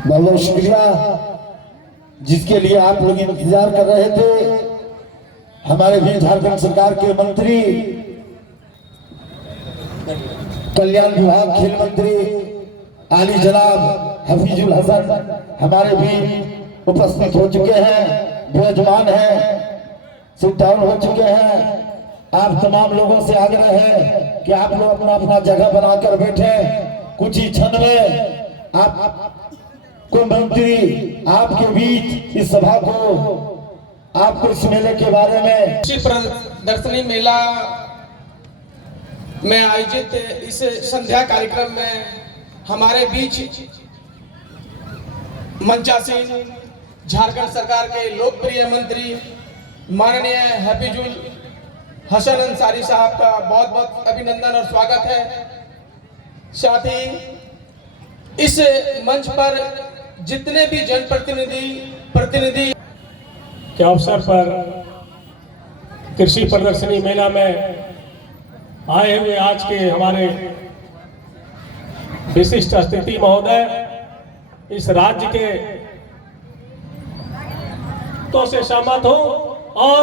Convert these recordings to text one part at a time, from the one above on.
बहुत बहुत शुक्रिया जिसके लिए आप लोग इंतजार कर रहे थे। हमारे भी झारखंड सरकार के मंत्री, कल्याण विभाग, खेल मंत्री आली जनाब हफीजुल हसन हमारे भी उपस्थित हो चुके हैं, विराजमान हैं, सिट डाउन हो चुके हैं। आप तमाम लोगों से आग्रह है कि आप लोग अपना अपना जगह बनाकर बैठे। कुछ ही क्षण में आपको मंत्री आपके बीच इस सभा को, आपको इस मेले के बारे में, कृषि प्रदर्शनी मेला में आयोजित इस संध्या कार्यक्रम में हमारे बीच मंचासीन झारखंड सरकार के लोकप्रिय मंत्री माननीय हफीजुल हसन अंसारी साहब का बहुत बहुत अभिनंदन और स्वागत है। साथ ही इस मंच पर जितने भी जनप्रतिनिधि के अवसर पर कृषि प्रदर्शनी मेला में आए हुए आज के हमारे विशिष्ट अतिथि महोदय, इस राज्य के तो से सहमत हूं और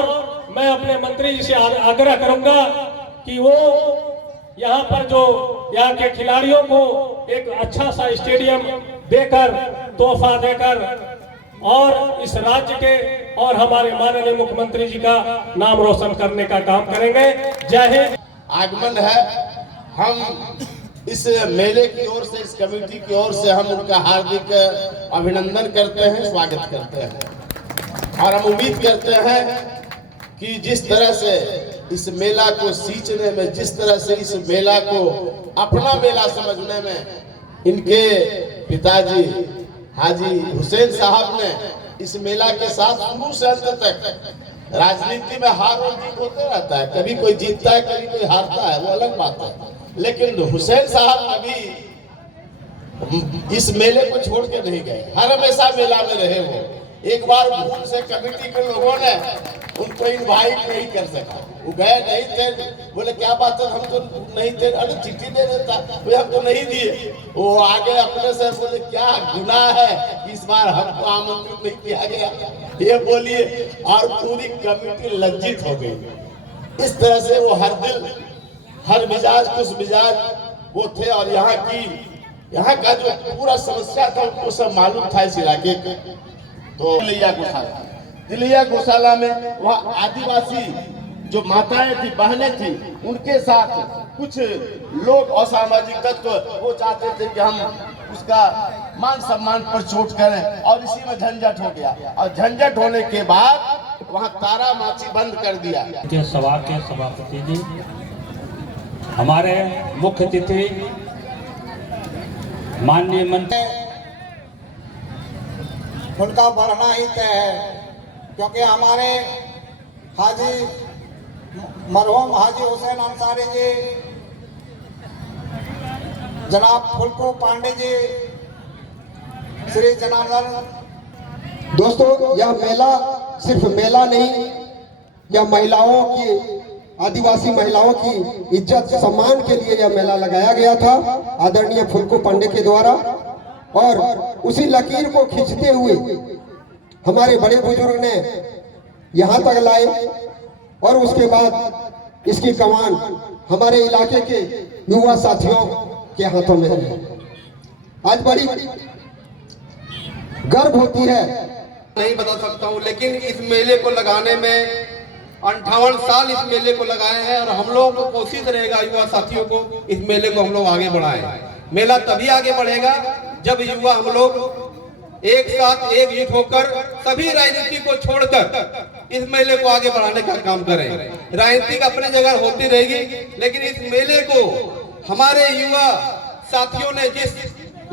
मैं अपने मंत्री जी से आग्रह करूंगा कि वो यहाँ पर जो यहाँ के खिलाड़ियों को एक अच्छा सा स्टेडियम देकर, तोहफा देकर और इस राज्य के और हमारे माननीय मुख्यमंत्री जी का नाम रोशन करने का काम करेंगे। जय हिंद। आगमन है, हम इस मेले की ओर से, इस कमेटी की ओर से हम उनका हार्दिक अभिनंदन करते हैं, स्वागत करते हैं और हम उम्मीद करते हैं कि जिस तरह से इस मेला को सींचने में, जिस तरह से इस मेला को अपना मेला समझने में इनके पिताजी हाजी हुसैन साहब ने इस मेला के साथ शुरू से अंत तक, राजनीति में हार और जीत होते रहता है, कभी कोई जीतता है कभी कोई हारता है, वो अलग बात है, लेकिन हुसैन साहब कभी इस मेले को छोड़ के नहीं गए, हर हमेशा मेला में रहे। वो एक बार भूल से कमेटी के लोगों ने उनको इनवाइट नहीं कर सका, वो गए नहीं थे, बोले क्या बात है, हम तो नहीं थे, अरे चिट्ठी दे देता, हम तो नहीं दिए। वो आगे अपने से बोले क्या गुनाह है इस बार हमको आमंत्रित नहीं किया गया, ये बोलिए, और पूरी कमेटी लज्जित हो गई। इस तरह से वो हर दिल हर मिजाज खुश मिजाज वो थे और यहाँ का जो पूरा समस्या था उनको सब मालूम था इस इलाके के। तो दिलिया गौशाला में वहाँ आदिवासी जो माताएं थी, बहनें थी, उनके साथ कुछ लोग असामाजिक तत्व वो चाहते थे कि हम उसका मान सम्मान पर चोट करें और इसी में झंझट हो गया और झंझट होने के बाद वहाँ तारा माची बंद कर दिया। सभा के सभापति जी, हमारे मुख्य अतिथि माननीय मंत्री, उनका बढ़ना ही तय है क्योंकि हमारे हाजी मरहूम हाजी हुसैन अंसारी जी, जनाब फुलको पांडे जी, श्री जनार्दन। दोस्तों, यह मेला सिर्फ मेला नहीं, यह महिलाओं की, आदिवासी महिलाओं की इज्जत सम्मान के लिए यह मेला लगाया गया था आदरणीय फुलको पांडे के द्वारा, और उसी लकीर को खींचते हुए हमारे बड़े बुजुर्ग ने यहाँ तक लाए और उसके बाद इसकी कमान हमारे इलाके के युवा साथियों के हाथों में है। आज बड़ी गर्व होती है, नहीं बता सकता हूँ, लेकिन इस मेले को लगाने में 58 साल इस मेले को लगाए हैं और हम लोगों को कोशिश रहेगा युवा साथियों को इस मेले को हम लोग आगे बढ़ाएं। मेला तभी आगे बढ़ेगा जब युवा हम लोग एक साथ एकजुट होकर सभी राजनीति को छोड़कर इस मेले को आगे बढ़ाने का काम करें। राजनीति अपने जगह होती रहेगी, लेकिन इस मेले को हमारे युवा साथियों ने जिस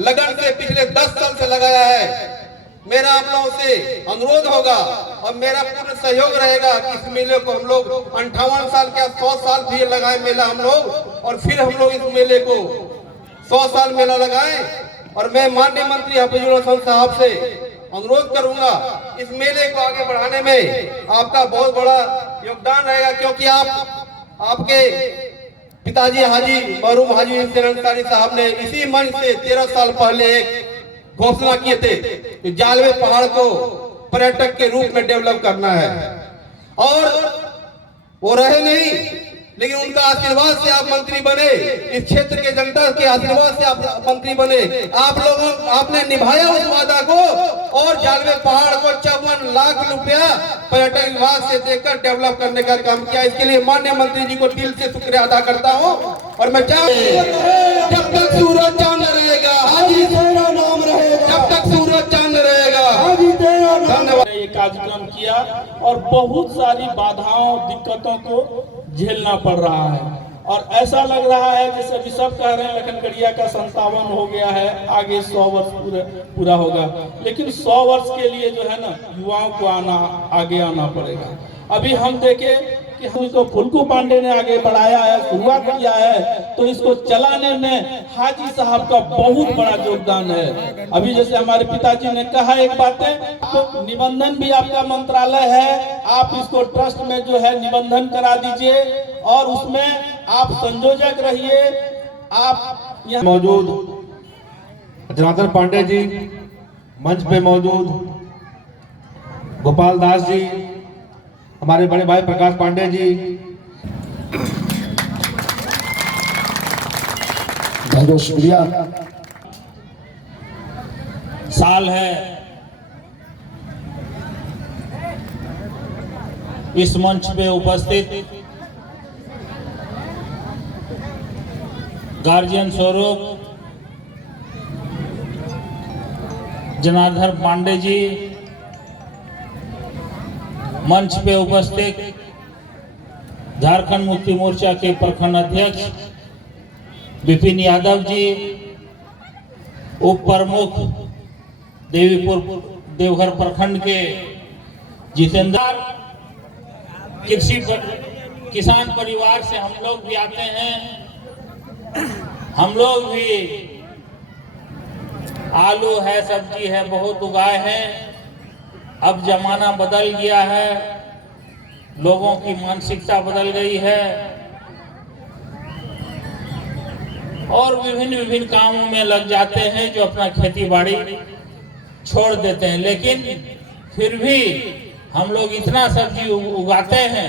लगन से पिछले 10 साल से लगाया है, मेरा आप लोगों से अनुरोध होगा और मेरा पूर्ण सहयोग रहेगा कि इस मेले को हम लोग 58 साल क्या 100 साल भी लगाए मेला हम लोग, और फिर हम लोग इस मेले को 100 साल मेला लगाएं। और मैं माननीय मंत्री हफीजुल हसन साहब से अनुरोध करूंगा इस मेले को आगे बढ़ाने में आपका बहुत बड़ा योगदान रहेगा, क्योंकि आपके पिताजी हाजी मरहूम हाजी हुसैन अंसारी साहब ने इसी मंच से 13 साल पहले एक घोषणा किए थे कि जालवे पहाड़ को पर्यटक के रूप में डेवलप करना है, और वो रहे नहीं, लेकिन उनका आशीर्वाद से आप मंत्री बने, इस क्षेत्र के जनता के आशीर्वाद से आप मंत्री बने। आप लोगों आपने निभाया उस वादा को, और जालवे पहाड़ को 54 लाख रुपया पर्यटन विभाग से देकर डेवलप करने का काम किया। इसके लिए माननीय मंत्री जी को दिल से शुक्रिया अदा करता हूं। और मैं जब तक सूरज चांद रहेगा, हाजी तेरा नाम रहेगा, जब तक सूरज चांद रहेगा, हाजी तेरा धन्यवाद। ये कार्यक्रम किया और बहुत सारी बाधाओं दिक्कतों को झेलना पड़ रहा है, और ऐसा लग रहा है जैसे अभी सब कह रहे हैं लखनगढ़िया का 57 हो गया है, आगे 100 वर्ष पूरा होगा, लेकिन 100 वर्ष के लिए जो है ना युवाओं को आगे आना पड़ेगा। अभी हम देखें कि हम इसको फुल्कू पांडे ने आगे बढ़ाया है, शुरुआत किया है, तो इसको चलाने में हाजी साहब का बहुत बड़ा योगदान है। अभी जैसे हमारे पिताजी ने कहा एक बात है, तो निबंधन भी आपका मंत्रालय है, आप इसको ट्रस्ट में जो है निबंधन करा दीजिए और उसमें आप संयोजक रहिए। आप यहाँ मौजूद जनार्दन पांडे जी, मंच पे मौजूद गोपाल दास जी, हमारे बड़े भाई प्रकाश पांडे जी, बहुत बहुत शुक्रिया। साल है इस मंच पे उपस्थित गार्जियन स्वरूप जनार्दन पांडे जी, मंच पे उपस्थित झारखंड मुक्ति मोर्चा के प्रखंड अध्यक्ष विपिन यादव जी, उप प्रमुख देवीपुर देवघर प्रखंड के जितेंद्र, किसान परिवार से हम लोग भी आते हैं, हम लोग भी आलू है, सब्जी है, बहुत उगाए हैं। अब जमाना बदल गया है, लोगों की मानसिकता बदल गई है और विभिन्न कामों में लग जाते हैं, जो अपना खेती बाड़ी छोड़ देते हैं। लेकिन फिर भी हम लोग इतना सब्जी उगाते हैं,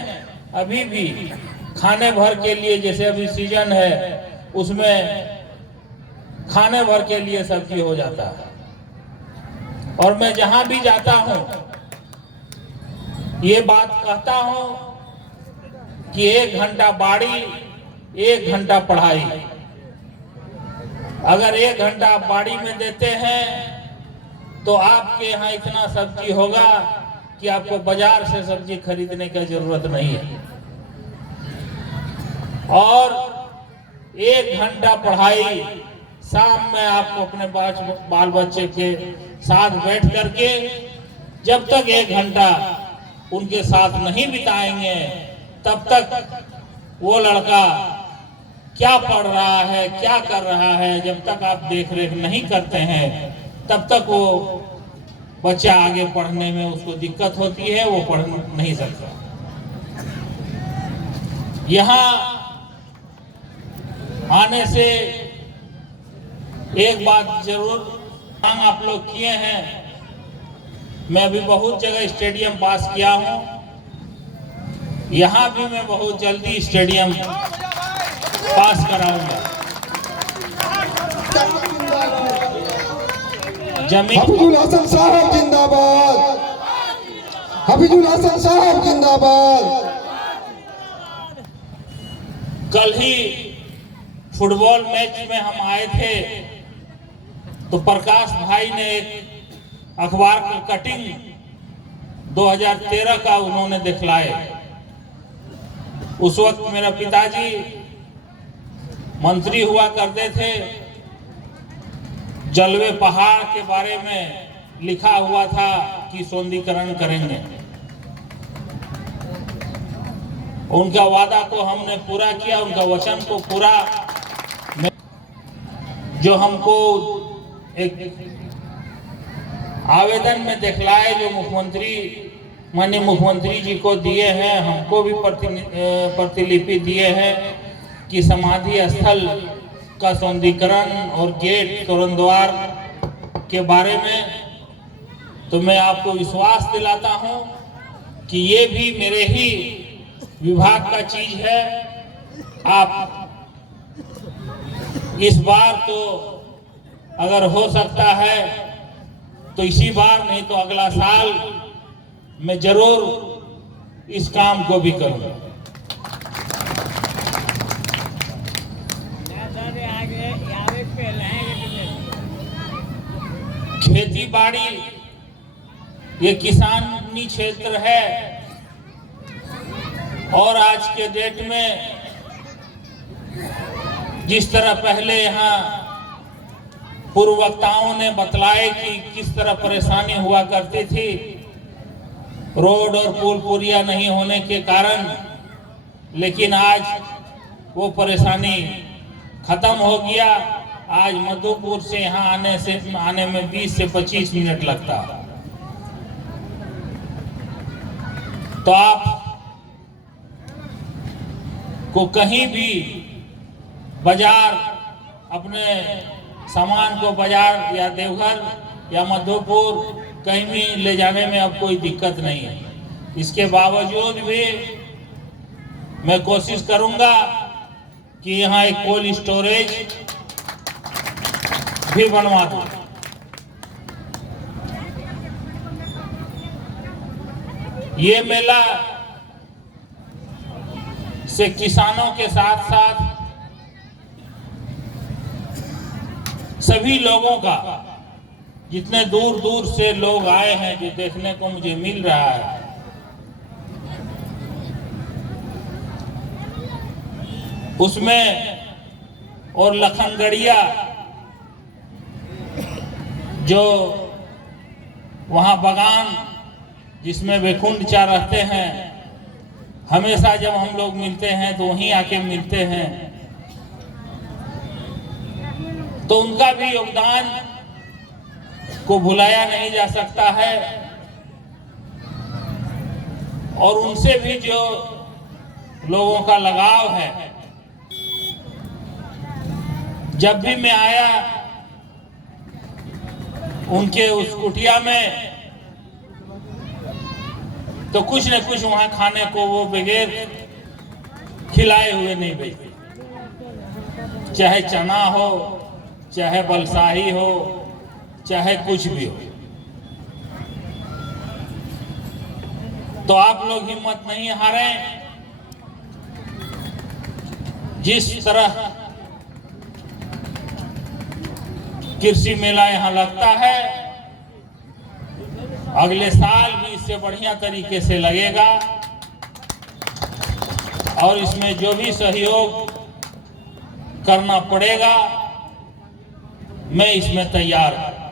अभी भी खाने भर के लिए, जैसे अभी सीजन है उसमें खाने भर के लिए सब्जी हो जाता है। और मैं जहां भी जाता हूं ये बात कहता हूं कि 1 घंटा बाड़ी, 1 घंटा पढ़ाई। अगर 1 घंटा आप बाड़ी में देते हैं तो आपके यहाँ इतना सब्जी होगा कि आपको बाजार से सब्जी खरीदने की जरूरत नहीं है। और 1 घंटा पढ़ाई, शाम में आपको अपने बाल बच्चे के साथ बैठ करके जब तक 1 घंटा उनके साथ नहीं बिताएंगे, तब तक वो लड़का क्या पढ़ रहा है, क्या कर रहा है, जब तक आप देख रेख नहीं करते हैं तब तक वो बच्चा आगे पढ़ने में उसको दिक्कत होती है, वो पढ़ नहीं सकता। यहाँ आने से एक बात जरूर आप लोग किए हैं, मैं अभी बहुत जगह स्टेडियम पास किया हूं, यहाँ भी मैं बहुत जल्दी स्टेडियम पास कराऊंगा। जमीन हफीजुल हसन साहब जिंदाबाद, हफीजुल हसन साहब जिंदाबाद। कल ही फुटबॉल मैच में हम आए थे तो प्रकाश भाई ने एक अखबार का कटिंग 2013 का उन्होंने दिखलाए। उस वक्त मेरा पिताजी मंत्री हुआ करते थे, जलवे पहाड़ के बारे में लिखा हुआ था कि सौंदर्यीकरण करेंगे। उनका वादा को हमने पूरा किया, उनका वचन को पूरा, जो हमको एक आवेदन में दिखलाए, जो माननीय मुख्यमंत्री जी को दिए हैं, हमको भी प्रतिलिपि दिए हैं कि समाधि स्थल का सौंदर्यीकरण और गेट तोरण द्वार के बारे में, तो मैं आपको विश्वास दिलाता हूं कि ये भी मेरे ही विभाग का चीज है। आप इस बार तो अगर हो सकता है तो इसी बार, नहीं तो अगला साल मैं जरूर इस काम को भी करूंगा। खेती बाड़ी ये किसानी क्षेत्र है और आज के डेट में जिस तरह पहले यहाँ पूर्व वक्ताओं ने बतलाए कि किस तरह परेशानी हुआ करती थी, रोड और पुल पुलिया नहीं होने के कारण, लेकिन आज वो परेशानी खत्म हो गया। आज मधुपुर से यहाँ आने में 20 से 25 मिनट लगता। तो आप को कहीं भी बाजार, अपने सामान को बाजार या देवघर या मधुपुर कहीं भी ले जाने में अब कोई दिक्कत नहीं है। इसके बावजूद भी मैं कोशिश करूंगा कि यहाँ एक कोल्ड स्टोरेज भी बनवा दूं। ये मेला से किसानों के साथ साथ सभी लोगों का, जितने दूर दूर से लोग आए हैं, जो देखने को मुझे मिल रहा है, उसमें और लखनगढ़िया जो वहाँ बगान जिसमें वैकुंठचा रहते हैं, हमेशा जब हम लोग मिलते हैं तो वहीं आके मिलते हैं, तो उनका भी योगदान को भुलाया नहीं जा सकता है। और उनसे भी जो लोगों का लगाव है, जब भी मैं आया उनके उस कुटिया में, तो कुछ न कुछ वहां खाने को वो बगैर खिलाए हुए नहीं भेजते, चाहे चना हो, चाहे बलसाही हो, चाहे कुछ भी हो। तो आप लोग हिम्मत नहीं हारें। जिस तरह कृषि मेला यहाँ लगता है, अगले साल भी इससे बढ़िया तरीके से लगेगा और इसमें जो भी सहयोग करना पड़ेगा मैं इसमें तैयार हूं।